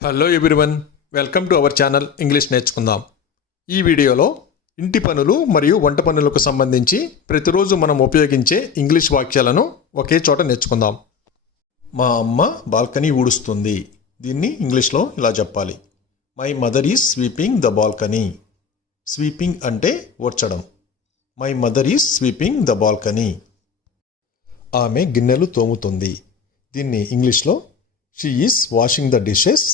Hello everyone, welcome to our channel English నేర్చుకుందాం. ఈ వీడియోలో ఇంటి పనులు మరియు వంట పనులకు సంబంధించి ప్రతిరోజు మనం ఉపయోగించే ఇంగ్లీష్ వాక్యాలను ఒకే చోట నేర్చుకుందాం. మా అమ్మ బాల్కనీ ఊడుస్తుంది. దీన్ని ఇంగ్లీష్లో ఇలా చెప్పాలి. My mother is sweeping the balcony. Sweeping అంటే ఊడ్చడం. My mother is sweeping the balcony. ఆమె గిన్నెలు తోముతుంది. దీన్ని ఇంగ్లీష్లో she is washing the dishes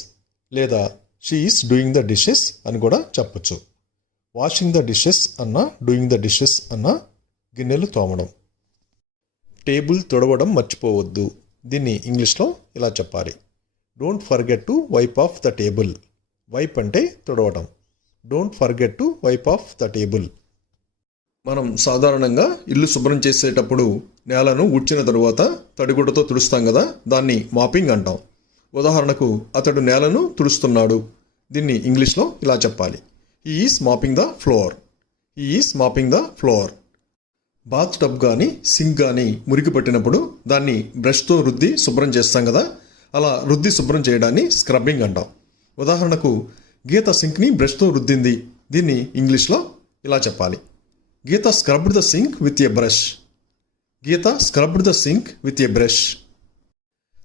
లేదా she is doing the dishes అని కూడా చెప్పచ్చు. వాషింగ్ ద డిషెస్ అన్న డూయింగ్ ద డిషెస్ అన్న గిన్నెలు తోమడం. టేబుల్ తుడవడం మర్చిపోవద్దు. దీన్ని ఇంగ్లీష్లో ఇలా చెప్పాలి. Don't forget to wipe off the table. Wipe అంటే తుడవడం. Don't forget to wipe off the table. మనం సాధారణంగా ఇల్లు శుభ్రం చేసేటప్పుడు నేలను ఊడ్చిన తరువాత తడిగుడ్డతో తుడుస్తాం కదా, దాన్ని మాపింగ్ అంటాం. ఉదాహరణకు, అతడు నేలను తుడుస్తున్నాడు. దీన్ని ఇంగ్లీష్లో ఇలా చెప్పాలి. He is mopping the floor. He is mopping the floor. Bath tub కానీ సింక్ కానీ మురికి పట్టినప్పుడు దాన్ని బ్రష్తో రుద్ది శుభ్రం చేస్తాం కదా, అలా రుద్ది శుభ్రం చేయడాన్ని స్క్రబ్బింగ్ అంటాం. ఉదాహరణకు, గీత సింక్ని బ్రష్తో రుద్దింది. దీన్ని ఇంగ్లీష్లో ఇలా చెప్పాలి. Geeta scrubbed the sink with a brush. Geeta scrubbed the sink with a brush.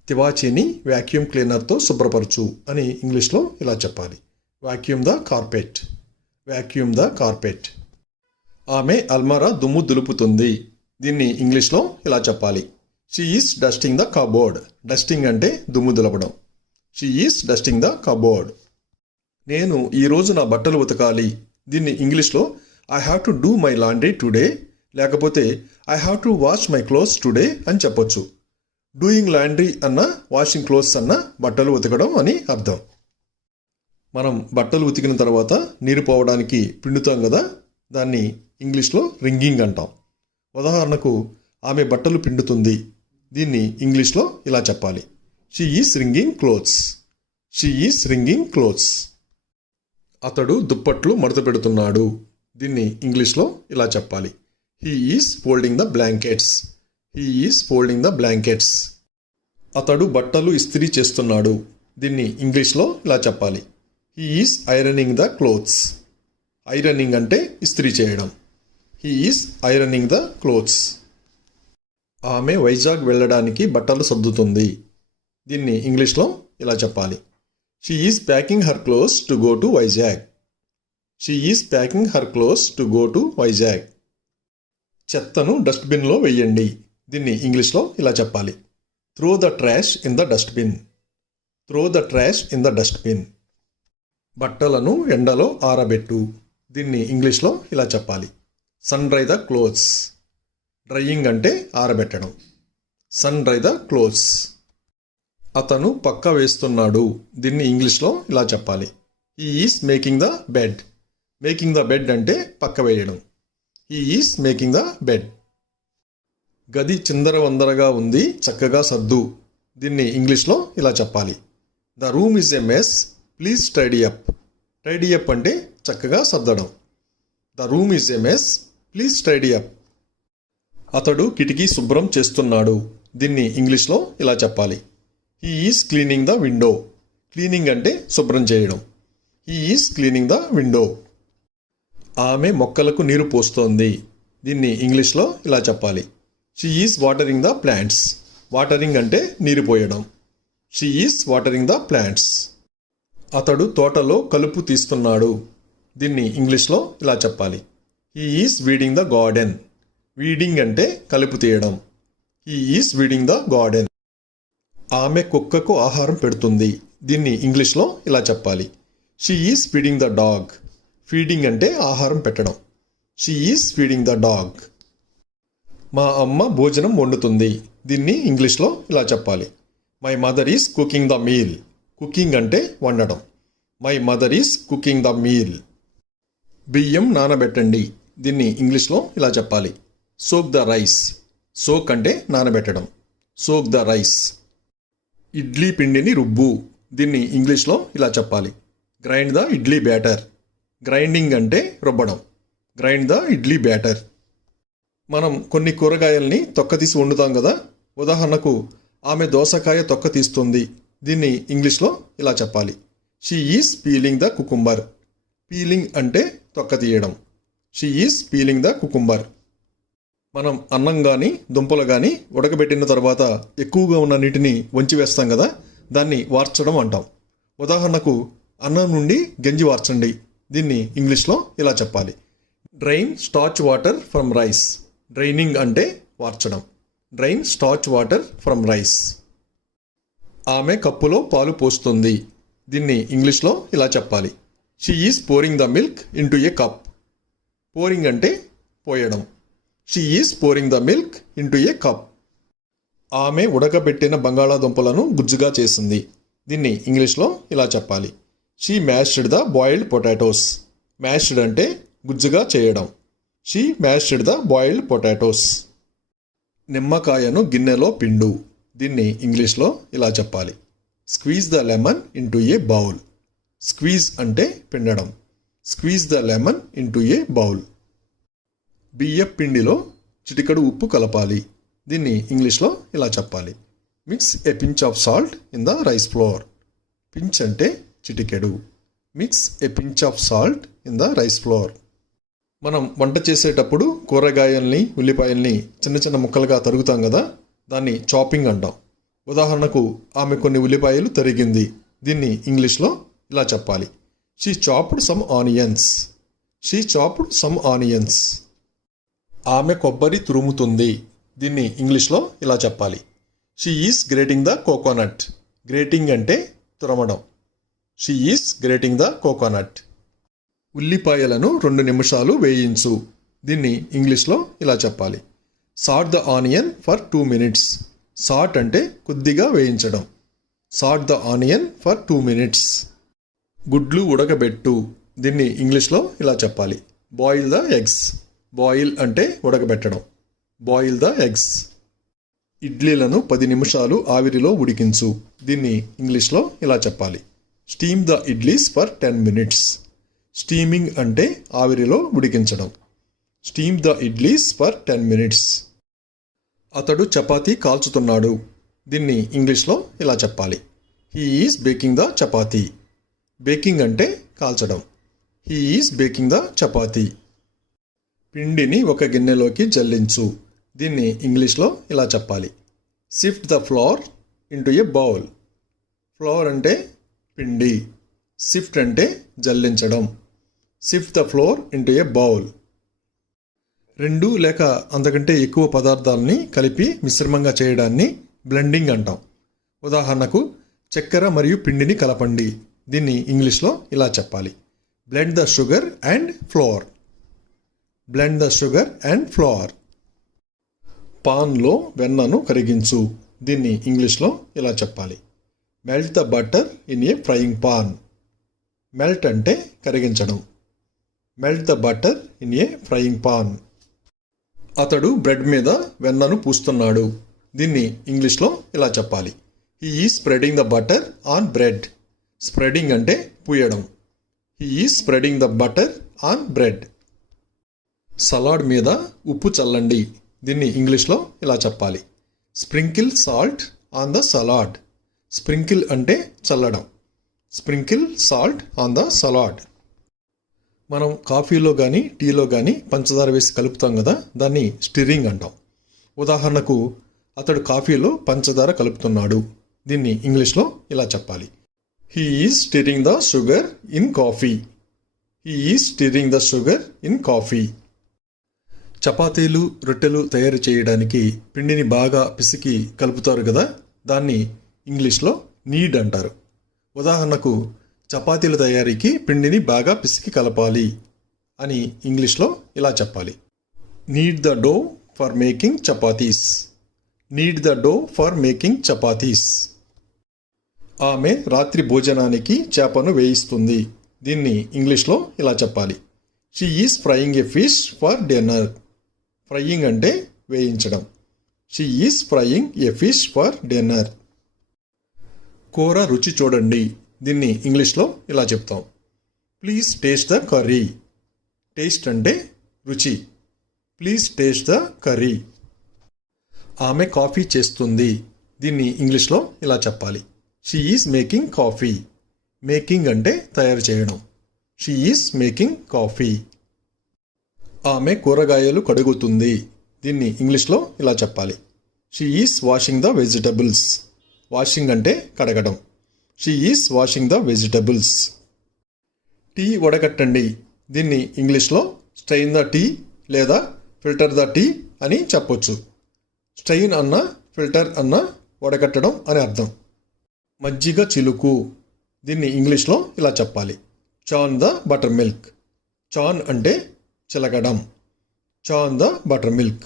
తివాచీని వ్యాక్యూమ్ క్లీనర్తో శుభ్రపరచు అని ఇంగ్లీష్లో ఇలా చెప్పాలి. Vacuum the carpet. Vacuum the carpet. ఆమె అల్మారా దుమ్ము దులుపుతుంది. దీన్ని ఇంగ్లీష్లో ఇలా చెప్పాలి. She is dusting the cupboard. Dusting అంటే దుమ్ము దులపడం. She is dusting the cupboard. నేను ఈరోజు నా బట్టలు ఉతకాలి. దీన్ని ఇంగ్లీష్లో I have to do my laundry today లేకపోతే I have to wash my clothes today అని చెప్పొచ్చు. డూయింగ్ లాండ్రీ అన్న వాషింగ్ క్లోత్స్ అన్న బట్టలు ఉతకడం అని అర్థం. మనం బట్టలు ఉతికిన తర్వాత నీరు పోవడానికి పిండుతాం కదా, దాన్ని ఇంగ్లీష్లో రింగింగ్ అంటాం. ఉదాహరణకు, ఆమె బట్టలు పిండుతుంది. దీన్ని ఇంగ్లీష్లో ఇలా చెప్పాలి. She is ringing clothes. She is ringing clothes. అతడు దుప్పట్లు మడత పెడుతున్నాడు. దీన్ని ఇంగ్లీష్లో ఇలా చెప్పాలి. He is folding the blankets. He is folding the blankets. అతడు బట్టలు ఇస్త్రీ చేస్తున్నాడు. దీన్ని ఇంగ్లీష్లో ఇలా చెప్పాలి. He is ironing the clothes. Ironing అంటే ఇస్త్రీ చేయడం. He is ironing the clothes. ఆమె వైజాగ్ వెళ్ళడానికి బట్టలు సర్దుతుంది. దీన్ని ఇంగ్లీష్లో ఇలా చెప్పాలి. She is packing her clothes to go to Vizag. She is packing her clothes to go to Vizag. చెత్తను డస్ట్బిన్లో వెయ్యండి. దీన్ని ఇంగ్లీష్లో ఇలా చెప్పాలి. Throw the trash in the dustbin. Throw the trash in the dustbin. బట్టలను ఎండలో ఆరబెట్టు. దీన్ని ఇంగ్లీష్లో ఇలా చెప్పాలి. Sun dry the clothes. Drying అంటే ఆరబెట్టడం. Sun dry the clothes. అతను పక్క వేస్తున్నాడు. దీన్ని ఇంగ్లీష్లో ఇలా చెప్పాలి. He is making the bed. Making the bed అంటే పక్క వేయడం. He is making the bed. గది చిందరవందరగా ఉంది, చక్కగా సర్దు. దీన్ని ఇంగ్లీష్లో ఇలా చెప్పాలి. The room is a mess, please tidy up. Tidy up అంటే చక్కగా సర్దడం. The room is a mess, please tidy up. అతడు కిటికీ శుభ్రం చేస్తున్నాడు. దీన్ని ఇంగ్లీష్లో ఇలా చెప్పాలి. He is cleaning the window. Cleaning అంటే శుభ్రం చేయడం. He is cleaning the window. ఆమె మొక్కలకు నీరు పోస్తోంది. దీన్ని ఇంగ్లీష్లో ఇలా చెప్పాలి. She is watering the plants. Watering అంటే నీరు పోయడం. She is watering the plants. అతడు తోటలో కలుపు తీస్తున్నాడు. దీన్ని ఇంగ్లీష్లో ఇలా చెప్పాలి. He is weeding the garden. Weeding అంటే కలుపు తీయడం. He is weeding the garden. ఆమె కుక్కకు ఆహారం పెడుతుంది. దీన్ని ఇంగ్లీష్లో ఇలా చెప్పాలి. She is feeding the dog. Feeding అంటే ఆహారం పెట్టడం. She is feeding the dog. మా అమ్మ భోజనం వండుతుంది. దీన్ని ఇంగ్లీష్లో ఇలా చెప్పాలి. My mother is cooking the meal. Cooking అంటే వండడం. My mother is cooking the meal. బియ్యం నానబెట్టండి. దీన్ని ఇంగ్లీష్లో ఇలా చెప్పాలి. Soak the rice. సోక్ అంటే నానబెట్టడం. Soak the rice. ఇడ్లీ పిండిని రుబ్బు. దీన్ని ఇంగ్లీష్లో ఇలా చెప్పాలి. Grind the idli batter. Grinding అంటే రుబ్బడం. Grind the idli batter. మనం కొన్ని కూరగాయల్ని తొక్క తీసి వండుతాం కదా. ఉదాహరణకు, ఆమె దోసకాయ తొక్క తీస్తుంది. దీన్ని ఇంగ్లీష్లో ఇలా చెప్పాలి. She is peeling the cucumber. Peeling అంటే తొక్క తీయడం. She is peeling the cucumber. మనం అన్నం కానీ దుంపలు కానీ ఉడకబెట్టిన తర్వాత ఎక్కువగా ఉన్న నీటిని వంచి వేస్తాం కదా, దాన్ని వార్చడం అంటాం. ఉదాహరణకు అన్నం నుండి గంజి వార్చండి. దీన్ని ఇంగ్లీష్లో ఇలా చెప్పాలి. Drain starch water from rice. Draining అంటే వార్చడం. Drain starch water from rice. ఆమె కప్పులో పాలు పోస్తుంది. దీన్ని ఇంగ్లీష్లో ఇలా చెప్పాలి. She is pouring the milk into a cup. Pouring అంటే పోయడం. She is pouring the milk into a cup. ఆమె ఉడకబెట్టిన బంగాళాదుంపలను గుజ్జుగా చేసింది. దీన్ని ఇంగ్లీష్లో ఇలా చెప్పాలి. She mashed the boiled potatoes. Mashed అంటే గుజ్జుగా చేయడం. She mashed the boiled potatoes. నిమ్మకాయను గిన్నెలో పిండు. దీన్ని ఇంగ్లీష్లో ఇలా చెప్పాలి. Squeeze the lemon into a bowl. Squeeze అంటే పిండడం. Squeeze the lemon into a bowl. బియ్యపు పిండిలో చిటికెడు ఉప్పు కలపాలి. దీన్ని ఇంగ్లీష్లో ఇలా చెప్పాలి. Mix A pinch of salt in the rice flour. Pinch అంటే చిటికెడు. Mix A pinch of salt in the rice flour. మనం వంట చేసేటప్పుడు కూరగాయల్ని ఉల్లిపాయల్ని చిన్న చిన్న ముక్కలుగా తరుగుతాం కదా, దాన్ని చాపింగ్ అంటాం. ఉదాహరణకు ఆమె కొన్ని ఉల్లిపాయలు తరిగింది. దీన్ని ఇంగ్లీష్లో ఇలా చెప్పాలి. She chopped some onions. She chopped some onions. ఆమె కొబ్బరి తురుముతుంది. దీన్ని ఇంగ్లీష్లో ఇలా చెప్పాలి. She is grating the coconut. Grating అంటే తురమడం. She is grating the coconut. ఉల్లిపాయలను 2 నిమిషాలు వేయించు. దీన్ని ఇంగ్లీష్లో ఇలా చెప్పాలి. Saute the onion for 2 minutes. Saute అంటే కొద్దిగా వేయించడం. Saute the onion for 2 minutes. గుడ్లు ఉడకబెట్టు. దీన్ని ఇంగ్లీష్లో ఇలా చెప్పాలి. Boil the eggs. బాయిల్ అంటే ఉడకబెట్టడం. Boil the eggs. ఇడ్లీలను 10 నిమిషాలు ఆవిరిలో ఉడికించు. దీన్ని ఇంగ్లీష్లో ఇలా చెప్పాలి. Steam the idlis for 10 minutes. Steaming అంటే ఆవిరిలో ఉడికించడం. Steam the idlis for 10 minutes. అతడు చపాతీ కాల్చుతున్నాడు. దీన్ని ఇంగ్లీష్లో ఇలా చెప్పాలి. He is baking the chapati. Baking అంటే కాల్చడం. He is baking the chapati. పిండిని ఒక గిన్నెలోకి జల్లించు. దీన్ని ఇంగ్లీష్లో ఇలా చెప్పాలి. Sift the flour into a bowl. Flour అంటే పిండి. సిఫ్ట్ అంటే జల్లించడం. Sift the flour into a bowl. 2 లేక అంతకంటే ఎక్కువ పదార్థాలని కలిపి మిశ్రమంగా చేయడాన్ని బ్లెండింగ్ అంటాం. ఉదాహరణకు చక్కెర మరియు పిండిని కలపండి. దీన్ని ఇంగ్లీష్లో ఇలా చెప్పాలి. Blend the sugar and flour. Blend the sugar and flour. పాన్లో వెన్నను కరిగించు. దీన్ని ఇంగ్లీష్లో ఇలా చెప్పాలి. Melt the butter in a frying pan. Melt అంటే కరిగించడం. Melt the butter in a frying pan. అతడు బ్రెడ్ మీద వెన్నను పూస్తున్నాడు. దీన్ని ఇంగ్లీష్లో ఇలా చెప్పాలి. He is spreading the butter on bread. Spreading అంటే పూయడం. He is spreading the butter on bread. Salad మీద ఉప్పు చల్లండి. దీన్ని ఇంగ్లీష్లో ఇలా చెప్పాలి. Sprinkle salt on the salad. Sprinkle అంటే చల్లడం. Sprinkle salt on the salad. మనం కాఫీలో కానీ టీలో కానీ పంచదార వేసి కలుపుతాం కదా, దాన్ని స్టిరింగ్ అంటాం. ఉదాహరణకు అతడు కాఫీలో పంచదార కలుపుతున్నాడు. దీన్ని ఇంగ్లీష్లో ఇలా చెప్పాలి. He is stirring the sugar in coffee. He is stirring the sugar in coffee. చపాతీలు రొట్టెలు తయారు చేయడానికి పిండిని బాగా పిసికి కలుపుతారు కదా, దాన్ని ఇంగ్లీష్లో నీడ్ అంటారు. ఉదాహరణకు చపాతీల తయారీకి పిండిని బాగా పిసికి కలపాలి అని ఇంగ్లీష్లో ఇలా చెప్పాలి. Need the dough for making chapatis. Need the dough for making chapatis. ఆమె రాత్రి భోజనానికి చేపను వేయిస్తుంది. దీన్ని ఇంగ్లీష్లో ఇలా చెప్పాలి. She is frying a fish for dinner. Frying అంటే వేయించడం. She is frying a fish for dinner. కూర రుచి చూడండి. దీన్ని ఇంగ్లీష్లో ఇలా చెప్తాం. Please taste the curry. Taste అంటే రుచి. Please taste the curry. ఆమె కాఫీ చేస్తుంది. దీన్ని ఇంగ్లీష్లో ఇలా చెప్పాలి. She is making coffee. Making అంటే తయారు చేయడం. She is making coffee. ఆమె కూరగాయలు కడుగుతుంది. దీన్ని ఇంగ్లీష్లో ఇలా చెప్పాలి. She is washing the vegetables. Washing అంటే కడగడం. She is washing the vegetables. Tea వడకట్టండి. దీన్ని ఇంగ్లీష్లో స్ట్రెయిన్ ద టీ లేదా ఫిల్టర్ ద టీ అని చెప్పొచ్చు. స్ట్రెయిన్ అన్న ఫిల్టర్ అన్న వడకట్టడం అని అర్థం. మజ్జిగ చిలుకు. దీన్ని ఇంగ్లీష్లో ఇలా చెప్పాలి. Churn the buttermilk. Churn అంటే చిలకడం. Churn the buttermilk.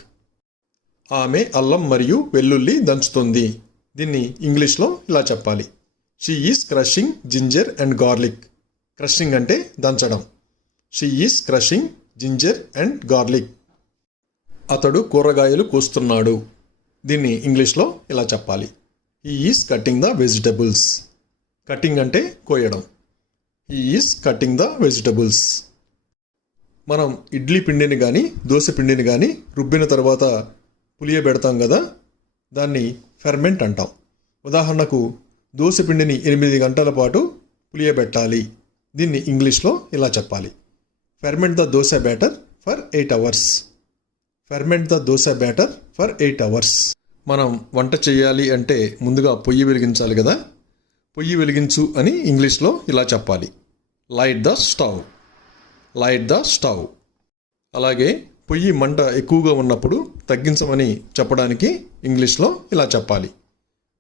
ఆమె అల్లం మరియు వెల్లుల్లి దంచుతుంది. దీన్ని ఇంగ్లీష్లో ఇలా చెప్పాలి. She is crushing ginger and garlic. Crushing అంటే దంచడం. She is crushing ginger and garlic. అతడు కూరగాయలు కోస్తున్నాడు. దీన్ని ఇంగ్లీష్లో ఇలా చెప్పాలి. He is cutting the vegetables. Cutting అంటే కోయడం. He is cutting the vegetables. మనం ఇడ్లీ పిండిని కానీ దోశ పిండిని కానీ రుబ్బిన తర్వాత పులియబెడతాం కదా, దాన్ని ఫెర్మెంట్ అంటాం. ఉదాహరణకు దోశ పిండిని 8 గంటల పాటు పులియబెట్టాలి. దీన్ని ఇంగ్లీష్లో ఇలా చెప్పాలి. Ferment the dosa batter for 8 hours. Ferment the dosa batter for 8 hours. మనం వంట చేయాలి అంటే ముందుగా పొయ్యి వెలిగించాలి కదా. పొయ్యి వెలిగించు అని ఇంగ్లీష్లో ఇలా చెప్పాలి. Light the stove. Light the stove. అలాగే పొయ్యి మంట ఎక్కువగా ఉన్నప్పుడు తగ్గించమని చెప్పడానికి ఇంగ్లీష్లో ఇలా చెప్పాలి.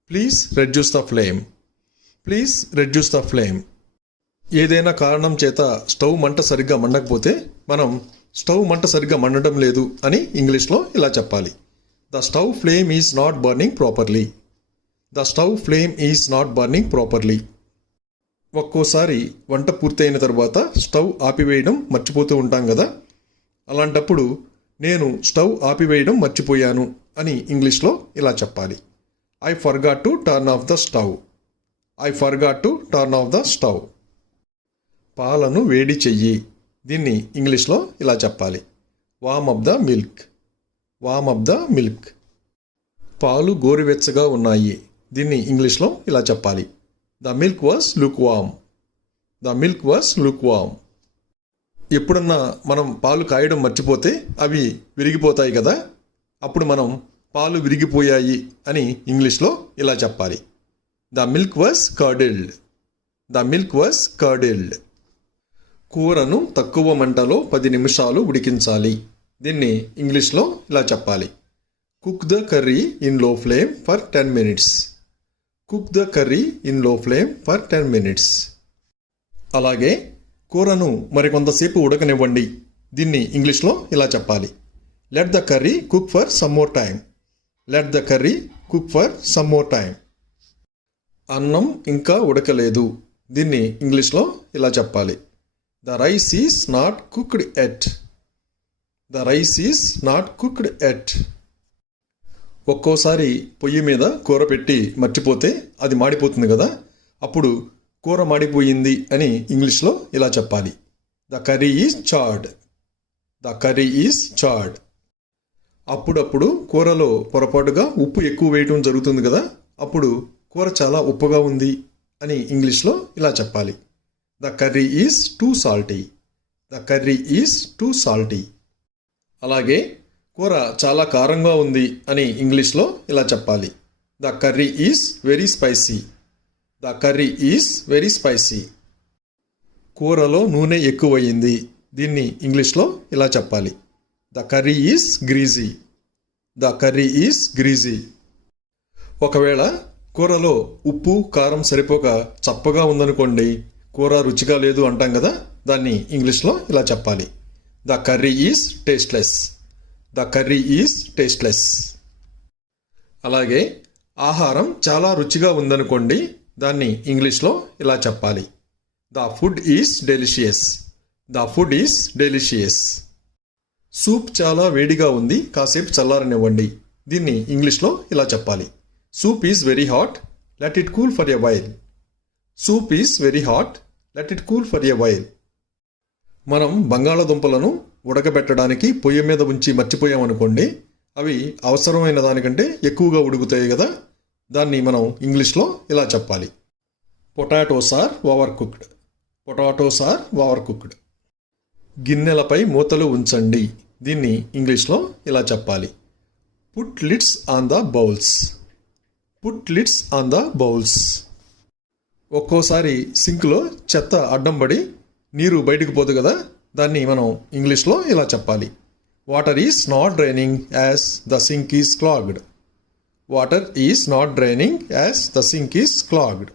Please reduce the flame. Please reduce the flame. ఏదైనా కారణం చేత స్టవ్ మంట సరిగ్గా మండకపోతే మనం స్టవ్ మంట సరిగ్గా మండడం లేదు అని ఇంగ్లీష్లో ఇలా చెప్పాలి. The stove flame is not burning properly. The stove flame is not burning properly. ఒక్కోసారి వంట పూర్తయిన తర్వాత స్టవ్ ఆపివేయడం మర్చిపోతూ ఉంటాం కదా. అలాంటప్పుడు నేను స్టవ్ ఆపివేయడం మర్చిపోయాను అని ఇంగ్లీష్లో ఇలా చెప్పాలి. I forgot to turn off the stove. I forgot to turn off the stove. పాలను వేడి చెయ్యి. దీన్ని ఇంగ్లీష్లో ఇలా చెప్పాలి. Warm up the milk. Warm up the milk. పాలు గోరువెచ్చగా ఉన్నాయి. దీన్ని ఇంగ్లీష్లో ఇలా చెప్పాలి. The milk was lukewarm. The milk was lukewarm. ఎప్పుడన్నా మనం పాలు కాయడం మర్చిపోతే అవి విరిగిపోతాయి కదా, అప్పుడు మనం పాలు విరిగిపోయాయి అని ఇంగ్లీష్లో ఇలా చెప్పాలి. The milk was curdled. The milk was curdled. కూరను తక్కువ మంటలో 10 నిమిషాలు ఉడికించాలి. దీన్ని ఇంగ్లీష్లో ఇలా చెప్పాలి. కుక్ ద కర్రీ ఇన్ లో flame for 10 minutes. Cook the curry in లో ఫ్లేమ్ ఫర్ 10 minutes. అలాగే కూరను మరికొంతసేపు ఉడకనివ్వండి. దీన్ని ఇంగ్లీష్లో ఇలా చెప్పాలి. Let the curry cook for some more time. Let the curry cook for some more time. అన్నం ఇంకా ఉడకలేదు. దీన్ని ఇంగ్లీష్లో ఇలా చెప్పాలి. The rice is not cooked at. The rice is not cooked at. ఒక్కోసారి పొయ్యి మీద కూర పెట్టి మర్చిపోతే అది మాడిపోతుంది కదా, అప్పుడు కూర మాడిపోయింది అని ఇంగ్లీష్లో ఇలా చెప్పాలి. The curry is chartered. The curry is chartered. అప్పుడప్పుడు కూరలో పొరపాటుగా ఉప్పు ఎక్కువ వేయటం జరుగుతుంది కదా, అప్పుడు కూర చాలా ఉప్పుగా ఉంది అని ఇంగ్లీష్లో ఇలా చెప్పాలి. The curry is too salty. The curry is too salty. అలాగే కూర చాలా కారంగా ఉంది అని ఇంగ్లీష్లో ఇలా చెప్పాలి. The curry is very spicy. The curry is very spicy. కూరలో నూనె ఎక్కువయింది. దీన్ని ఇంగ్లీష్లో ఇలా చెప్పాలి. The curry is greasy. The curry is greasy. ఒకవేళ కూరలో ఉప్పు కారం సరిపోక చప్పగా ఉందనుకోండి, కూర రుచిగా లేదు అంటాం కదా, దాన్ని ఇంగ్లీష్లో ఇలా చెప్పాలి. The curry is tasteless. The curry is tasteless. అలాగే ఆహారం చాలా రుచిగా ఉందనుకోండి, దాన్ని ఇంగ్లీష్లో ఇలా చెప్పాలి. The food is delicious. The food is delicious. Soup చాలా వేడిగా ఉంది, కాసేపు చల్లారనివ్వండి. దీన్ని ఇంగ్లీష్లో ఇలా చెప్పాలి. Soup is very hot, let it cool for a while. Soup is very hot, let it cool for a while. మనం బంగాళదుంపలను ఉడకబెట్టడానికి పొయ్యి మీద ఉంచి మర్చిపోయామనుకోండి, అవి అవసరమైన దానికంటే ఎక్కువగా ఉడుకుతాయి కదా, దాన్ని మనం ఇంగ్లీష్లో ఇలా చెప్పాలి. Potatoes are overcooked. Potatoes are overcooked. గిన్నెలపై మూతలు ఉంచండి. దీన్ని ఇంగ్లీష్లో ఇలా చెప్పాలి. Put lids on the bowls. Put lids on the bowls. ఒక్కోసారి సింక్లో చెత్త అడ్డం పడి నీరు బయటకు పోదు కదా, దాన్ని మనం ఇంగ్లీష్లో ఇలా చెప్పాలి. Water is not draining as the sink is clogged. Water is not draining as the sink is clogged.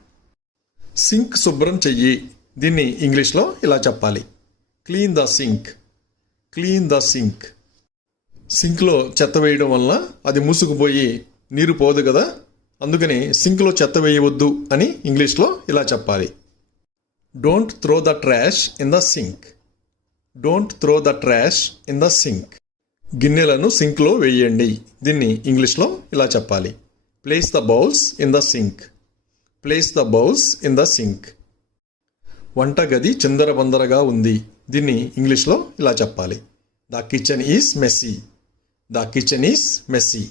Sink శుభ్రం చెయ్యి. దీన్ని ఇంగ్లీష్లో ఇలా చెప్పాలి. Clean the sink. Clean the sink. సింక్లో చెత్త వేయడం వలన అది మూసుకుపోయి నీరు పోదు కదా, అందుకని సింక్లో చెత్త వేయవద్దు అని ఇంగ్లీష్లో ఇలా చెప్పాలి. Don't throw the trash in the sink. Don't throw the trash in the sink. గిన్నెలను సింక్లో వేయండి. దీన్ని ఇంగ్లీష్లో ఇలా చెప్పాలి. Place the bowls in the sink. Place the bowls in the sink. వంటగది చిందరబందరగా ఉంది. దీన్ని ఇంగ్లీష్లో ఇలా చెప్పాలి. The kitchen is messy. The kitchen is messy.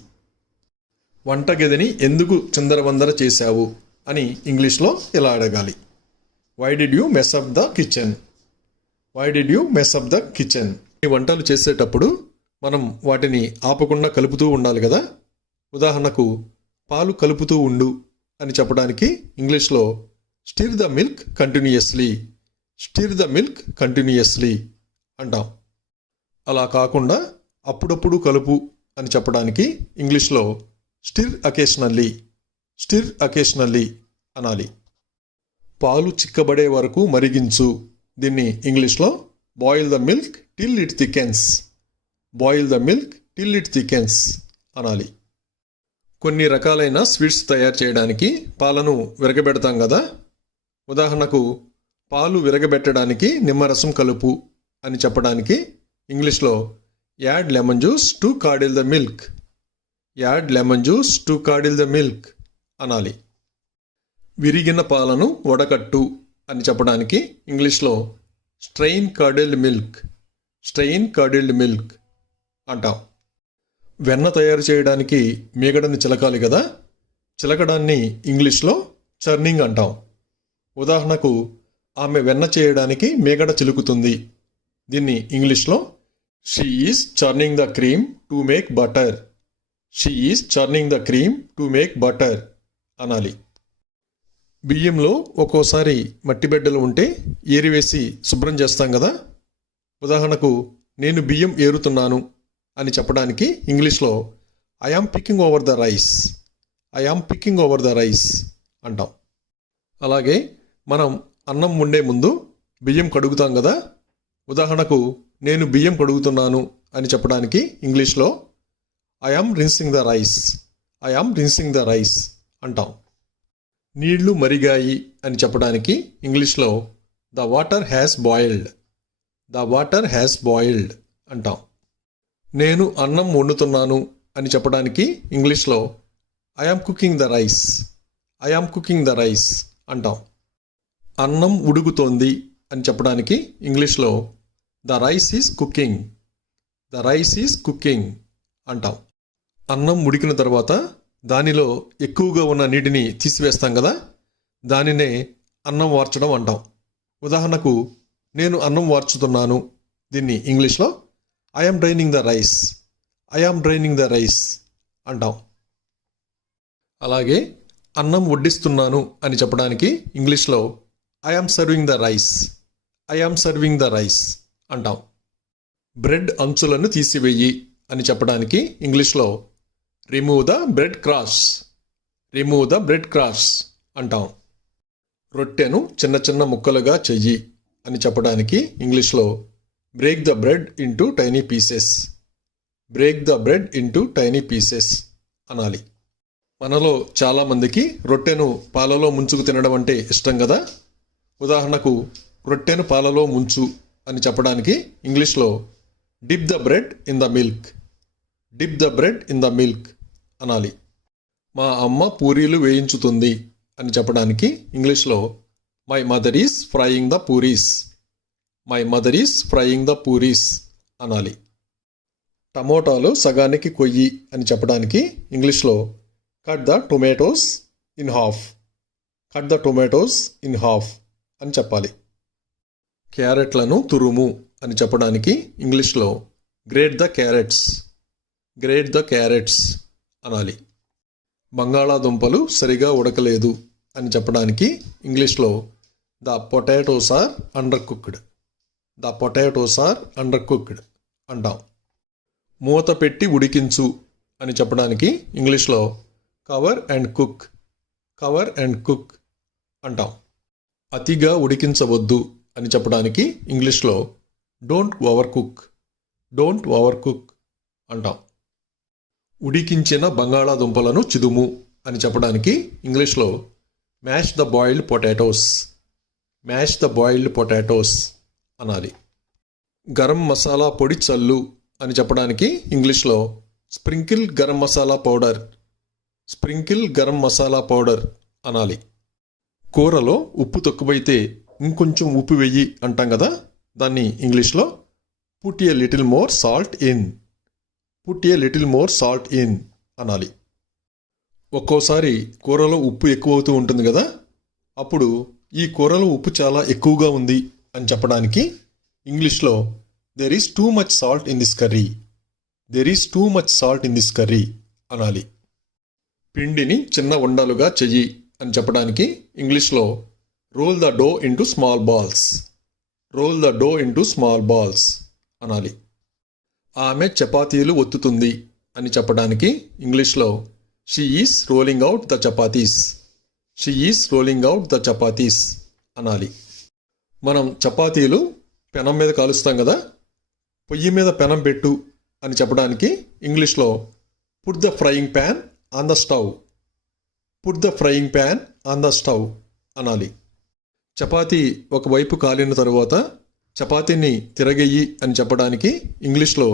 వంటగదిని ఎందుకు చిందరబందర చేశావు అని ఇంగ్లీష్లో ఇలా అడగాలి. Why did you mess up the kitchen. Why did you mess up the kitchen. ఈ వంటలు చేసేటప్పుడు మనం వాటిని ఆపకుండా కలుపుతూ ఉండాలి కదా. ఉదాహరణకు పాలు కలుపుతూ ఉండు అని చెప్పడానికి ఇంగ్లీష్లో stir the milk continuously. Stir the milk continuously అంటాం. అలా కాకుండా అప్పుడప్పుడు కలుపు అని చెప్పడానికి ఇంగ్లీష్లో స్టిర్ అకేషనల్లీ. స్టిర్ అకేషనల్లీ అనాలి. పాలు చిక్కబడే వరకు మరిగించు. దీన్ని ఇంగ్లీష్లో boil the milk till it thickens. Boil the milk till it thickens అనాలి. కొన్ని రకాలైన స్వీట్స్ తయారు చేయడానికి పాలను విరగబెడతాం కదా. ఉదాహరణకు పాలు విరగబెట్టడానికి నిమ్మరసం కలుపు అని చెప్పడానికి ఇంగ్లీష్లో add lemon juice to curdle the milk. Add lemon juice to curdle the milk అనాలి. విరిగిన పాలను వడకట్టు అని చెప్పడానికి ఇంగ్లీష్లో strain curdled milk. Strain curdled milk అంటాం. వెన్న తయారు చేయడానికి మీగడని చిలకాలి కదా. చిలకడాన్ని ఇంగ్లీష్లో చర్నింగ్ అంటాం. ఉదాహరణకు ఆమె వెన్న చేయడానికి మీగడ చిలుకుతుంది. దీన్ని ఇంగ్లీష్లో she is churning the cream to make butter. She is churning the cream to make butter అనాలి. బియ్యంలో ఒక్కోసారి మట్టి బిడ్డలు ఉంటే ఏరివేసి శుభ్రం చేస్తాం కదా. ఉదాహరణకు నేను బియ్యం ఏరుతున్నాను అని చెప్పడానికి ఇంగ్లీష్లో I am picking over the rice. I am picking over the rice అంటాం. అలాగే మనం అన్నం వండే ముందు బియ్యం కడుగుతాం కదా. ఉదాహరణకు నేను బియ్యం కడుగుతున్నాను అని చెప్పడానికి ఇంగ్లీష్లో I am rinsing the rice. I am rinsing the rice అంటాం. నీళ్లు మరిగాయి అని చెప్పడానికి ఇంగ్లీష్లో the water has boiled. The water has boiled అంటాం. నేను అన్నం వండుతున్నాను అని చెప్పడానికి ఇంగ్లీష్లో I am cooking the rice. I am cooking the rice అంటాం. అన్నం ఉడుకుతోంది అని చెప్పడానికి ఇంగ్లీష్లో the rice is cooking. The rice is cooking అంటాం. అన్నం ఉడికిన తర్వాత దానిలో ఎక్కువగా ఉన్న నీటిని తీసివేస్తాం కదా, దానినే అన్నం వార్చడం అంటాం. ఉదాహరణకు నేను అన్నం వార్చుతున్నాను. దీన్ని ఇంగ్లీష్లో I am draining the rice. I am draining the rice అంటాం. అలాగే అన్నం వడ్డిస్తున్నాను అని చెప్పడానికి ఇంగ్లీష్లో I am serving the rice. I am serving the rice అంటాం. బ్రెడ్ అంచులను తీసివేయి అని చెప్పడానికి ఇంగ్లీష్లో remove the bread cross. Remove the bread cross అంటాం. రొట్టెను చిన్న చిన్న ముక్కలుగా చెయ్యి అని చెప్పడానికి ఇంగ్లీష్లో break the bread into tiny pieces. Break the bread into tiny pieces అనాలి. మనలో చాలామందికి రొట్టెను పాలలో ముంచుకు తినడం అంటే ఇష్టం కదా. ఉదాహరణకు రొట్టెను పాలలో ముంచు అని చెప్పడానికి ఇంగ్లీష్లో dip the bread in the milk. Dip the bread in the milk అనాలి. మా అమ్మ పూరీలు వేయించుతుంది అని చెప్పడానికి ఇంగ్లీష్లో my mother is frying the puris. My mother is frying the puris అనాలి. టమోటాలు సగానికి కొయ్యి అని చెప్పడానికి ఇంగ్లీష్లో cut the tomatoes in half. Cut the tomatoes in half అని చెప్పాలి. క్యారెట్లను తురుము అని చెప్పడానికి ఇంగ్లీష్లో grate the carrots, grate the carrots అనాలి. బంగాళాదుంపలు సరిగా ఉడకలేదు అని చెప్పడానికి ఇంగ్లీష్లో the potatoes are undercooked, the potatoes are undercooked అంటాం. మూత పెట్టి ఉడికించు అని చెప్పడానికి ఇంగ్లీష్లో cover and cook, cover and cook అంటాం. అతిగా ఉడికించవద్దు అని చెప్పడానికి ఇంగ్లీష్లో don't overcook, don't overcook అంటాం. ఉడికించిన బంగాళాదుంపలను చిదుము అని చెప్పడానికి ఇంగ్లీష్లో mash the boiled potatoes, mash the boiled potatoes అనాలి. గరం మసాలా పొడి చల్లు అని చెప్పడానికి ఇంగ్లీష్లో sprinkle garam masala powder, sprinkle garam masala powder అనాలి. కూరలో ఉప్పు తక్కువైతే ఇంకొంచెం ఉప్పు వెయ్యి అంటాం కదా, దాన్ని ఇంగ్లీష్లో put a little more salt in, put a little more salt in అనాలి. ఒక్కోసారి కూరలో ఉప్పు ఎక్కువ అవుతూ ఉంటుంది కదా, అప్పుడు ఈ కూరలో ఉప్పు చాలా ఎక్కువగా ఉంది అని చెప్పడానికి ఇంగ్లీష్లో there is too much salt in this curry, there is too much salt in this curry అనాలి. పిండిని చిన్న ఉండలుగా చెయ్యి అని చెప్పడానికి ఇంగ్లీష్లో roll the dough into small balls, roll the dough into small balls అనాలి. ఆమె చపాతీలు ఒత్తుతుంది అని చెప్పడానికి ఇంగ్లీష్లో she is rolling out the chapatis, she is rolling out the chapatis అనాలి. మనం చపాతీలు పెనం మీద కాలుస్తాం కదా, పొయ్యి మీద పెనం పెట్టు అని చెప్పడానికి ఇంగ్లీష్లో put the frying pan on the stove, put the frying pan on the stove అనాలి. చపాతీ ఒకవైపు కాలిన తరువాత చపాతీని తిరగెయ్యి అని చెప్పడానికి ఇంగ్లీష్లో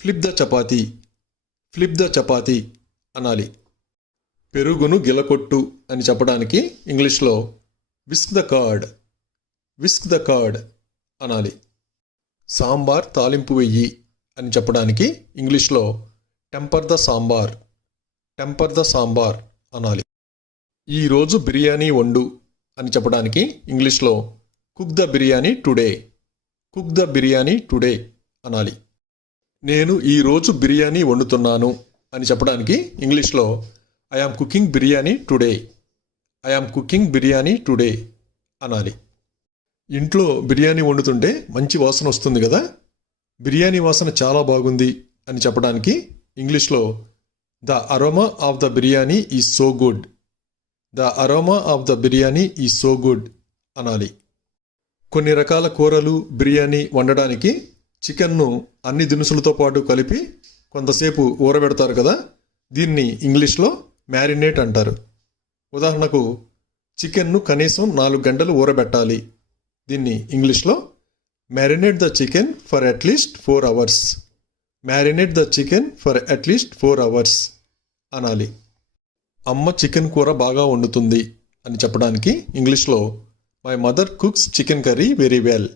flip the chapati, flip the chapati అనాలి. పెరుగును గిలకొట్టు అని చెప్పడానికి ఇంగ్లీష్లో whisk the curd, whisk the curd అనాలి. సాంబార్ తాలింపు వెయ్యి అని చెప్పడానికి ఇంగ్లీష్లో temper the sambar, temper the sambar అనాలి. ఈరోజు బిర్యానీ వండు అని చెప్పడానికి ఇంగ్లీష్లో cook the biryani today, cook the biryani today అనాలి. నేను ఈరోజు బిర్యానీ వండుతున్నాను అని చెప్పడానికి ఇంగ్లీష్లో I am cooking biryani today, I am cooking biryani today అనాలి. ఇంట్లో బిర్యానీ వండుతుంటే మంచి వాసన వస్తుంది కదా, బిర్యానీ వాసన చాలా బాగుంది అని చెప్పడానికి ఇంగ్లీష్లో the aroma of the biryani is so good, the aroma of the biryani is so good అనాలి. కొన్ని రకాల కూరలు బిర్యానీ వండడానికి చికెన్ను అన్ని దినుసులతో పాటు కలిపి కొంతసేపు ఊరబెడతారు కదా, దీన్ని ఇంగ్లీష్లో మ్యారినేట్ అంటారు. ఉదాహరణకు చికెన్ను కనీసం 4 గంటలు ఊరబెట్టాలి, దీన్ని ఇంగ్లీష్లో marinate the chicken for at least 4 hours, marinate the chicken for at least 4 hours అనాలి. అమ్మ చికెన్ కూర బాగా వండుతుంది అని చెప్పడానికి ఇంగ్లీష్లో my mother cooks chicken curry very well,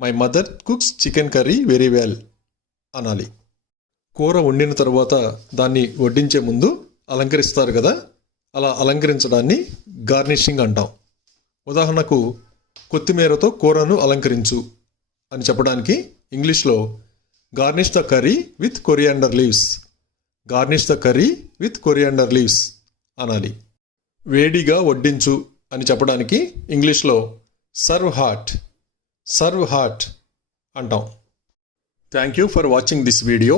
my mother cooks chicken curry very well అనాలి. కూర వండిన తర్వాత దాన్ని వడ్డించే ముందు అలంకరిస్తారు కదా, అలా అలంకరించడాన్ని గార్నిషింగ్ అంటాం. ఉదాహరణకు కొత్తిమీరతో కూరను అలంకరించు అని చెప్పడానికి ఇంగ్లీష్లో garnish the curry with coriander leaves, garnish the curry with coriander leaves అనాలి. వేడిగా వడ్డించు అని చెప్పడానికి ఇంగ్లీష్లో సర్వ్ హాట్, సర్వ్ హాట్ అంటాం. Thank you for watching this video.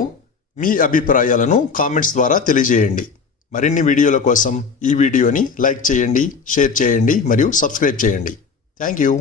మీ అభిప్రాయాలను కామెంట్స్ ద్వారా తెలియజేయండి. మరిన్ని వీడియోల కోసం ఈ వీడియోని లైక్ చేయండి, షేర్ చేయండి మరియు సబ్స్క్రైబ్ చేయండి. Thank you.